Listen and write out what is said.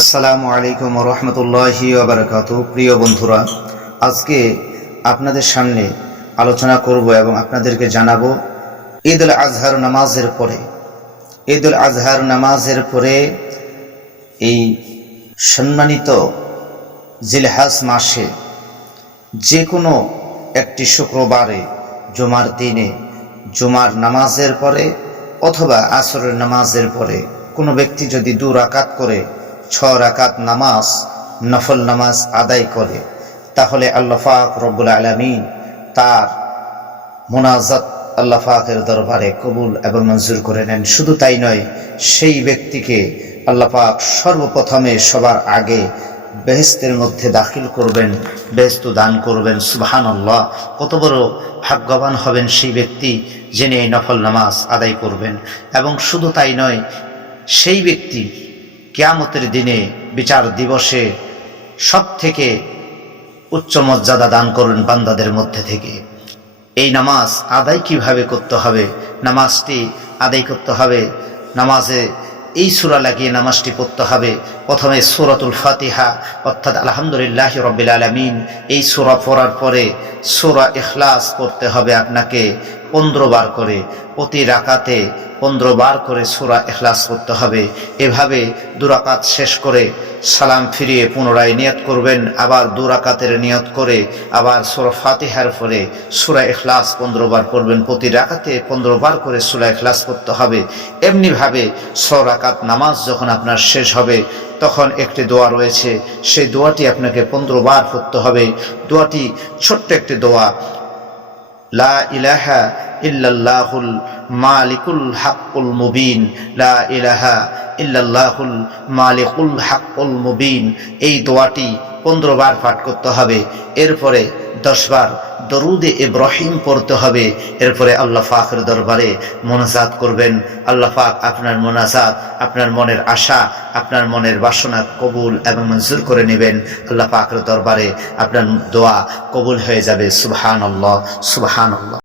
আসসালামু আলাইকুম রহমতুল্লাহি ওবরাকাত। প্রিয় বন্ধুরা, আজকে আপনাদের সামনে আলোচনা করব এবং আপনাদেরকে জানাব ঈদ উল আজহার নামাজের পরে। ঈদ উল আজহার নামাজের পরে এই সম্মানিত জিলহাস মাসে যে কোনো একটি শুক্রবারে জুমার দিনে জুমার নামাজের পরে অথবা আসরের নামাজের পরে কোনো ব্যক্তি যদি দু রাকাত করে ছ নামাজ, নফল নামাজ আদায় করে। তাহলে আল্লাহ পাক রব্বুল আলমিন তার মোনাজাত আল্লাফাকের দরবারে কবুল এবং মঞ্জুর করে নেন। শুধু তাই নয়, সেই ব্যক্তিকে আল্লাহ পাক সর্বপ্রথমে সবার আগে বেহেস্তের মধ্যে দাখিল করবেন বেহেস্ত দান করবেন। সুবহান আল্লাহ কত বড় ভাগ্যবান হবেন সেই ব্যক্তি যিনি এই নফল নামাজ আদায় করবেন। এবং শুধু তাই নয়, সেই ব্যক্তি কেয়ামতের দিনে বিচার দিবসে সব থেকে উচ্চ মর্যাদা দান করুন বান্দাদের মধ্যে থেকে। এই নামাজ আদায় কীভাবে করতে হবে? নামাজটি আদায় করতে হবে। নামাজে এই সুরা লাগিয়ে নামাজটি পড়তে হবে। প্রথমে সুরাতুল ফাতিহা, অর্থাৎ আলহামদুলিল্লাহ রব্বিল আলমিন, এই সুরা পড়ার পরে সুরা এখলাস পড়তে হবে আপনাকে পনেরো বার করে, প্রতি রাকাতে পনেরো বার করে সুরা এখলাস করতে হবে। এভাবে দুরাকাত শেষ করে সালাম ফিরিয়ে পুনরায় নিয়ত করবেন, আবার দুরাকাতের নিয়ত করে আবার সুরা ফাতিহার পরে সুরা এখলাস পনেরো বার পড়বেন, প্রতি রাকাতে পনেরো বার করে সুরা এখলাস করতে হবে। এমনিভাবে ছ রাকাত নামাজ যখন আপনার শেষ হবে তখন একটি দোয়া রয়েছে। সেই দোয়াটি আপনাকে পনেরো বার পড়তে হবে। দোয়াটি ছোট্ট একটি দোয়া। লা ইলাহা ইল্লাল্লাহুল মালিকুল হাক্কুল মুবিন। লা ইলাহা ইল্লাল্লাহুল মালিকুল হাক্কুল মুবিন। এই দোয়াটি পনেরো বার পাঠ করতে হবে। এরপরে দশবার দরুদে ইব্রাহিম পড়তে হবে। এরপরে আল্লাহ ফাকের দরবারে মোনাজাত করবেন। আল্লাহ পাক আপনার মোনাজাত, আপনার মনের আশা, আপনার মনের বাসনা কবুল এবং মঞ্জুর করে নেবেন। আল্লাহ পাকের দরবারে আপনার দোয়া কবুল হয়ে যাবে। সুবহান আল্লাহ সুবহান আল্লাহ